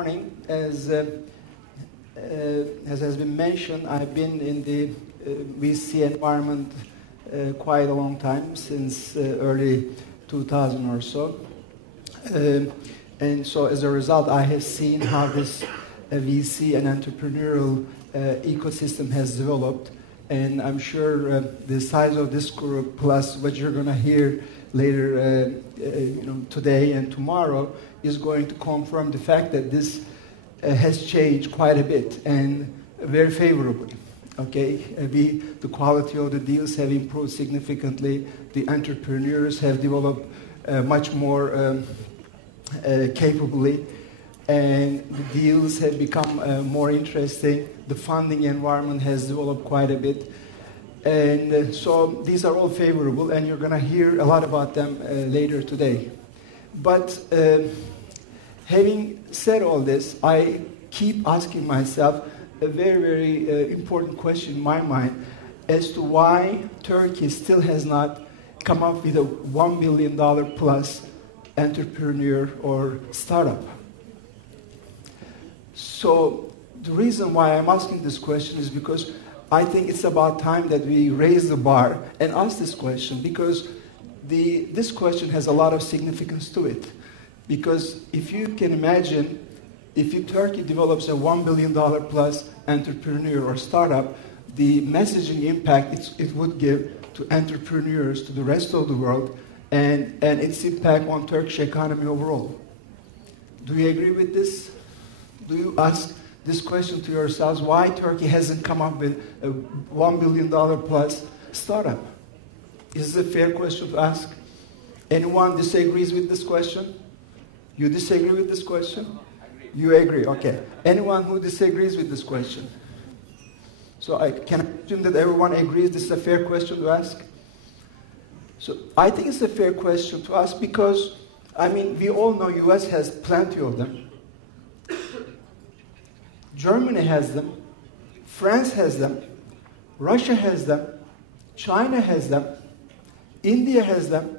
morning. As has been mentioned, I've been in the VC environment quite a long time, since early 2000 or so. And so as a result, I have seen how this VC and entrepreneurial ecosystem has developed. And I'm sure the size of this group, plus what you're going to hear later today and tomorrow, is going to confirm the fact that this has changed quite a bit and very favorably. Okay, the quality of the deals have improved significantly. The entrepreneurs have developed much more capably, and the deals have become more interesting. The funding environment has developed quite a bit. And so these are all favorable, and you're going to hear a lot about them later today. But having said all this, I keep asking myself a very, very important question in my mind as to why Turkey still has not come up with a $1 billion plus entrepreneur or startup. So the reason why I'm asking this question is because I think it's about time that we raise the bar and ask this question, because this question has a lot of significance to it. Because if you can imagine, if Turkey develops a $1 billion plus entrepreneur or startup, the messaging impact it would give to entrepreneurs, to the rest of the world, and its impact on Turkish economy overall. Do you agree with this? Do you ask this question to yourselves, why Turkey hasn't come up with a $1 billion plus startup? Is this a fair question to ask? Anyone disagrees with this question? You disagree with this question? You agree, okay. Anyone who disagrees with this question? So I can assume that everyone agrees this is a fair question to ask? So I think it's a fair question to ask because, we all know US has plenty of them. Germany has them. France has them. Russia has them. China has them. India has them.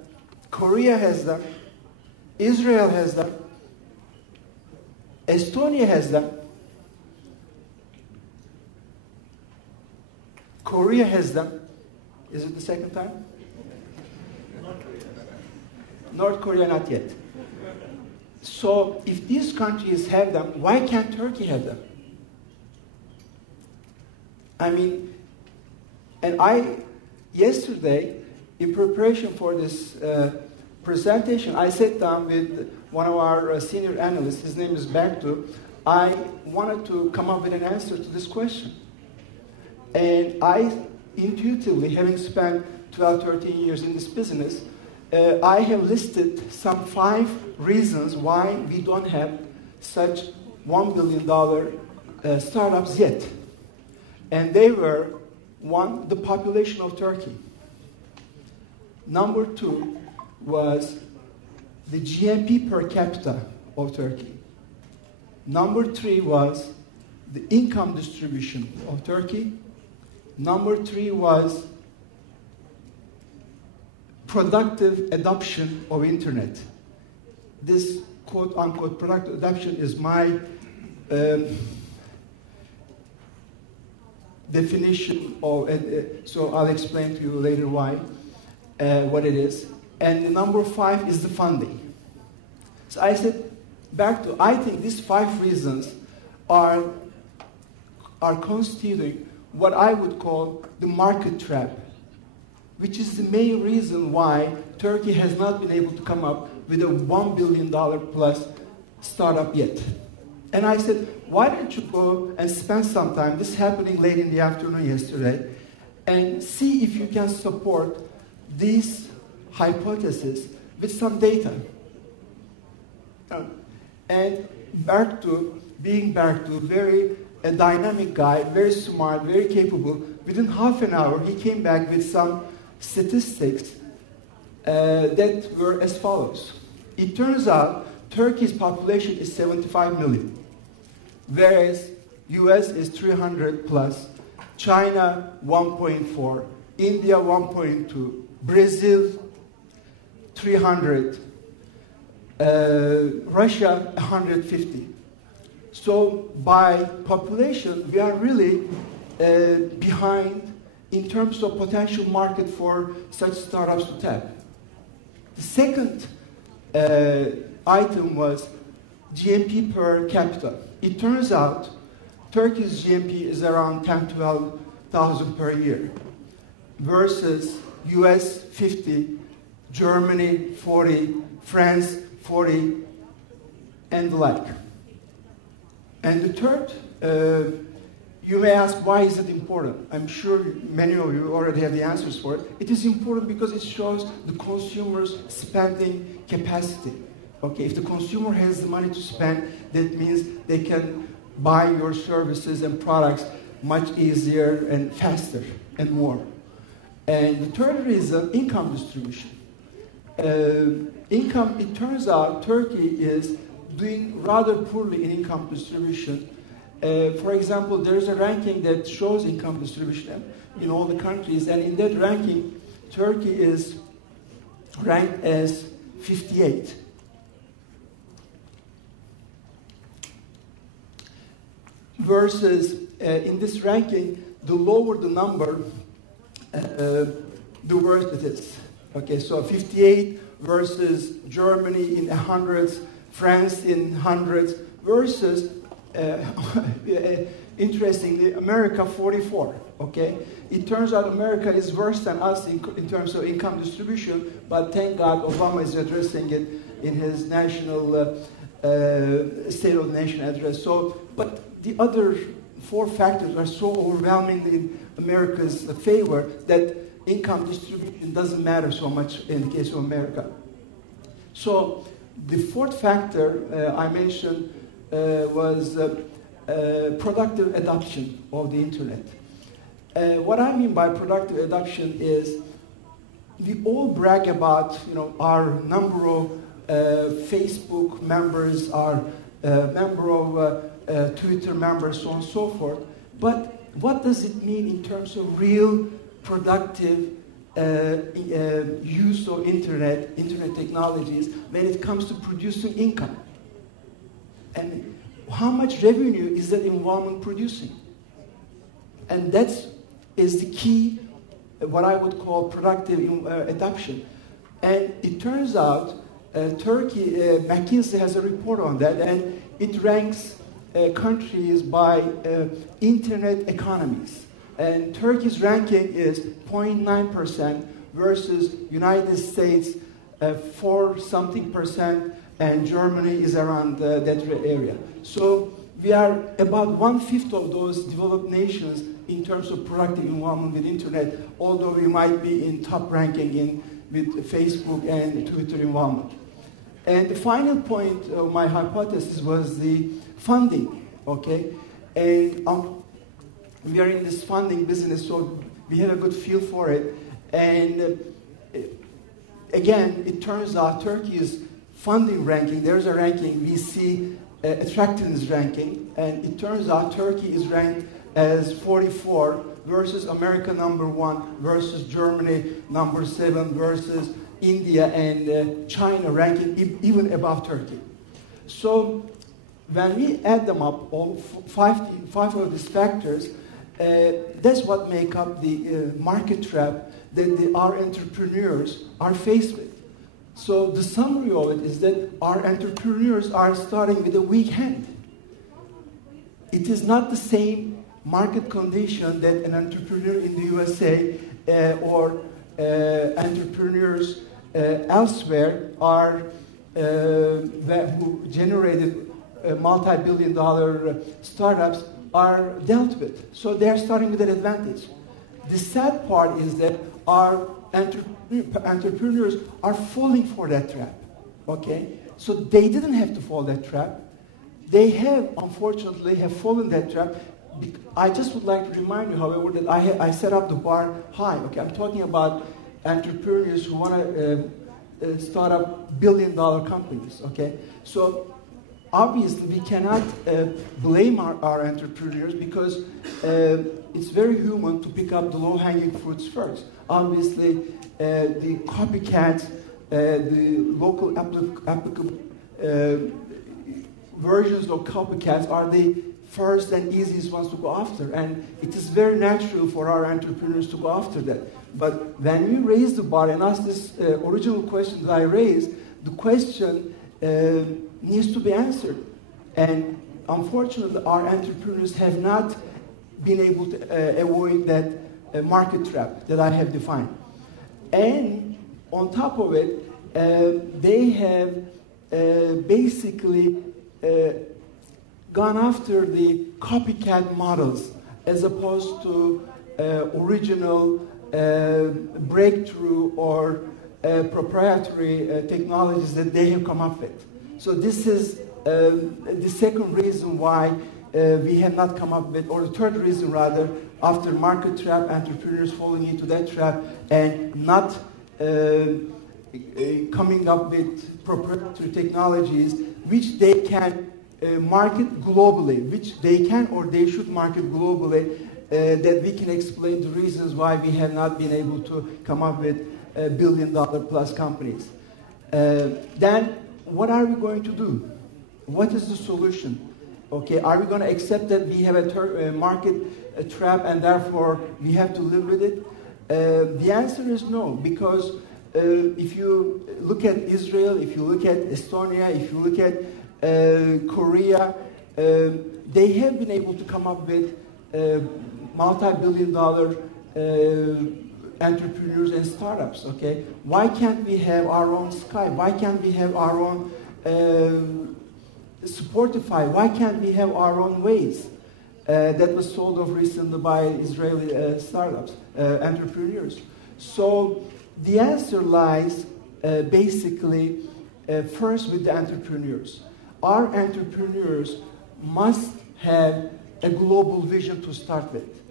Korea has them. Israel has them. Estonia has them. Korea has them. Is it the second time? North Korea not yet. So if these countries have them, why can't Turkey have them? Yesterday, in preparation for this presentation, I sat down with one of our senior analysts. His name is Berktu. I wanted to come up with an answer to this question. And I intuitively, having spent 12, 13 years in this business, I have listed some 5 reasons why we don't have such $1 billion startups yet. And they were, 1, the population of Turkey. Number 2 was the GNP per capita of Turkey. Number 3 was the income distribution of Turkey. Number 3 was productive adoption of internet. This quote-unquote productive adoption is my definition of, so I'll explain to you later why, what it is. And number 5 is the funding. So I said, I think these 5 reasons are constituting what I would call the market trap, which is the main reason why Turkey has not been able to come up with a $1 billion plus startup yet. And I said, why don't you go and spend some time, this happening late in the afternoon yesterday, and see if you can support these hypotheses with some data. And Berktu, being Berktu, very a dynamic guy, very smart, very capable, within half an hour he came back with some statistics that were as follows. It turns out Turkey's population is 75 million, whereas US is 300 plus, China 1.4, India 1.2, Brazil 300, Russia 150. So by population, we are really behind in terms of potential market for such startups to tap. The second item was GMP per capita. It turns out Turkey's GMP is around 10, 12,000 per year versus US 50, Germany 40, France 40, and the like. And the third, you may ask, why is it important? I'm sure many of you already have the answers for it. It is important because it shows the consumer's spending capacity. Okay, if the consumer has the money to spend, that means they can buy your services and products much easier and faster and more. And the third reason, income distribution. It turns out Turkey is doing rather poorly in income distribution. For example, there is a ranking that shows income distribution in all the countries, and in that ranking, Turkey is ranked as 58. Versus, in this ranking, the lower the number, the worse it is. Okay, so 58 versus Germany in hundreds, France in hundreds, versus, interestingly, America 44. Okay, it turns out America is worse than us in terms of income distribution, but thank God Obama is addressing it in his national State of the Nation address. So, but the other four factors are so overwhelmingly in America's favor that income distribution doesn't matter so much in the case of America. So the fourth factor I mentioned was productive adoption of the internet. What I mean by productive adoption is we all brag about our number of Facebook members, our number of Twitter members, so on and so forth. But what does it mean in terms of real productive use of internet technologies when it comes to producing income? And how much revenue is that environment producing? And that is the key, what I would call productive adoption. And it turns out Turkey, McKinsey has a report on that, and it ranks countries by internet economies. And Turkey's ranking is 0.9% versus United States 4-something%, and Germany is around that area. So we are about 1/5 of those developed nations in terms of productive involvement with internet, although we might be in top ranking with Facebook and Twitter involvement. And the final point of my hypothesis was the funding, okay? And we are in this funding business, so we have a good feel for it. And again, it turns out Turkey's funding ranking, there's a ranking, VC attractiveness ranking, and it turns out Turkey is ranked as 44 versus America #1 versus Germany #7 versus India and China ranking even above Turkey. So when we add them up, all five of these factors, that's what make up the market trap that our entrepreneurs are faced with. So the summary of it is that our entrepreneurs are starting with a weak hand. It is not the same market condition that an entrepreneur in the USA or entrepreneurs elsewhere are who generated multi-billion-dollar startups are dealt with. So they are starting with an advantage. The sad part is that our entrepreneurs are falling for that trap. Okay, so they didn't have to fall that trap. They have, unfortunately, fallen that trap. I just would like to remind you, however, that I set up the bar high. Okay, I'm talking about entrepreneurs who want to start up billion-dollar companies. Okay, so obviously we cannot blame our entrepreneurs because it's very human to pick up the low-hanging fruits first. Obviously, the copycats, the local applicable versions of copycats are the first and easiest ones to go after. And it is very natural for our entrepreneurs to go after that. But when we raise the bar and ask this original question that I raised, the question needs to be answered. And unfortunately, our entrepreneurs have not been able to avoid that market trap that I have defined. And on top of it, they have basically gone after the copycat models as opposed to original breakthrough or proprietary technologies that they have come up with. So this is the second reason why we have not come up with, or the third reason rather, after market trap, entrepreneurs falling into that trap and not coming up with proprietary technologies which they can market globally, which they can or they should market globally, that we can explain the reasons why we have not been able to come up with billion-dollar plus companies. Then what are we going to do? What is the solution? Okay, are we going to accept that we have a market trap and therefore we have to live with it? The answer is no, because if you look at Israel, if you look at Estonia, if you look at Korea, they have been able to come up with multi-billion-dollar entrepreneurs and startups. Okay, why can't we have our own Skype? Why can't we have our own Sportify? Why can't we have our own Waze that was sold off recently by Israeli startups, entrepreneurs? So the answer lies basically first with the entrepreneurs. Our entrepreneurs must have a global vision to start with.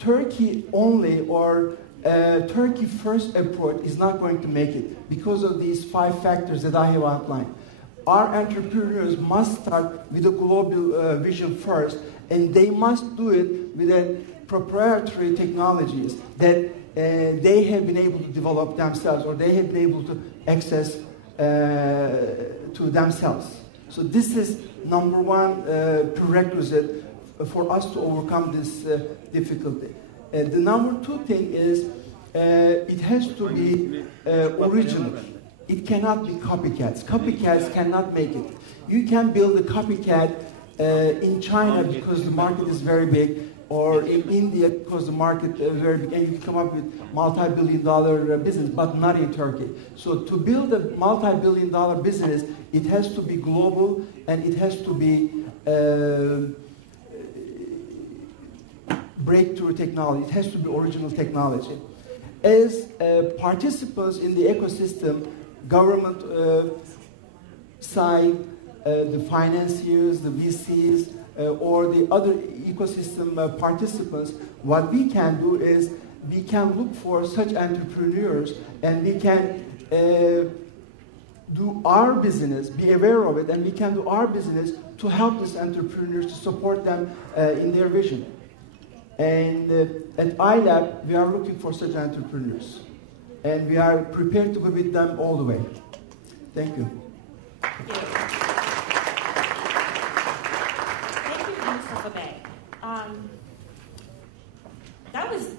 Turkey only or Turkey first approach is not going to make it because of these 5 factors that I have outlined. Our entrepreneurs must start with a global vision first, and they must do it with proprietary technologies that they have been able to develop themselves or they have been able to access to themselves. So this is number one prerequisite for us to overcome this difficulty. The number 2 thing is it has to be original. It cannot be copycats. Copycats cannot make it. You can build a copycat in China because the market is very big, or in India because the market is very big, and you can come up with multi-billion-dollar business, but not in Turkey. So to build a multi-billion-dollar business, it has to be global and it has to be breakthrough technology. It has to be original technology. As participants in the ecosystem, government side, the financiers, the VCs, or the other ecosystem participants, what we can do is we can look for such entrepreneurs and we can do our business, be aware of it, and we can do our business to help these entrepreneurs, to support them in their vision. And at iLab, we are looking for such entrepreneurs. And we are prepared to be with them all the way. Thank you. Thank you. Thank you, Mustafa Bey.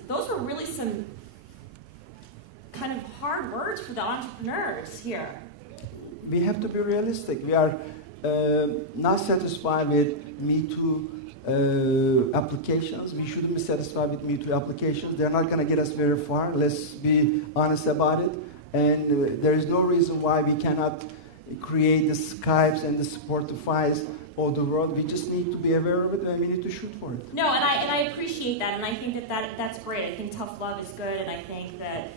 Those were really some kind of hard words for the entrepreneurs here. We have to be realistic. We are not satisfied with Me Too applications. We shouldn't be satisfied with Me Too applications. They're not going to get us very far. Let's be honest about it. And there is no reason why we cannot create the Skypes and the Sportifys of the world. We just need to be aware of it and we need to shoot for it. No, and I appreciate that, and I think that's great. I think tough love is good, and I think that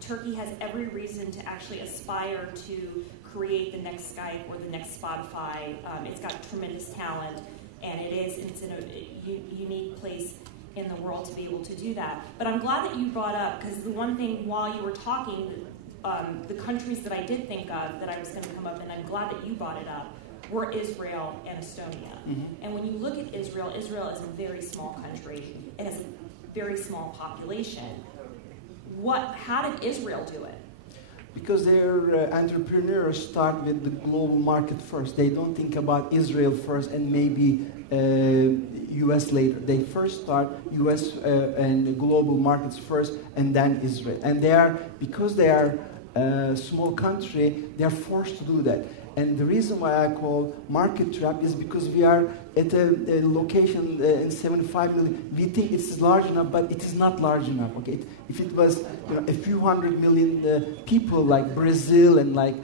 Turkey has every reason to actually aspire to create the next Skype or the next Spotify. It's got tremendous talent, and it's in a unique place in the world to be able to do that. But I'm glad that you brought up, because the one thing while you were talking, the countries that I did think of that I was going to come up, and I'm glad that you brought it up, were Israel and Estonia. Mm-hmm. And when you look at Israel, Israel is a very small country. It has a very small population. How did Israel do it? Because their entrepreneurs start with the global market first. They don't think about Israel first and maybe US later. They first start US and the global markets first and then Israel. And because they are a small country, they are forced to do that. And the reason why I call market trap is because we are at a location in 75 million. We think it's large enough, but it is not large enough. Okay, if it was a few 100 million people like Brazil and like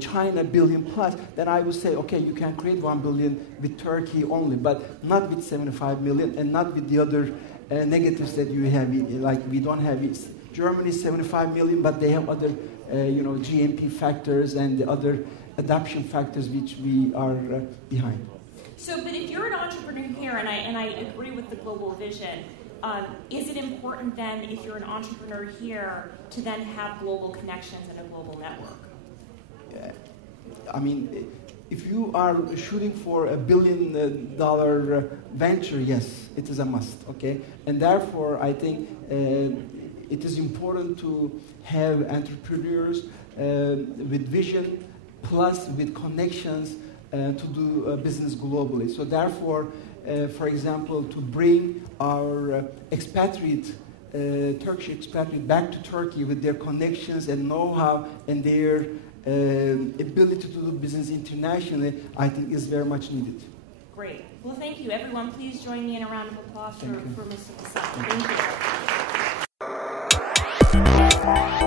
China billion plus, then I would say, okay, you can create 1 billion with Turkey only, but not with 75 million and not with the other negatives that you have. Like we don't have it. Germany is 75 million, but they have other GNP factors and the other adoption factors which we are behind. So, but if you're an entrepreneur here, and I agree with the global vision, is it important then, if you're an entrepreneur here, to then have global connections and a global network? I mean, if you are shooting for $1 billion venture, yes, it is a must, okay? And therefore, I think it is important to have entrepreneurs with vision, plus with connections to do business globally. So therefore, for example, to bring our Turkish expatriate back to Turkey with their connections and know-how and their ability to do business internationally, I think is very much needed. Great. Well, thank you. Everyone, please join me in a round of applause for Mr. Mustafa. Thank you.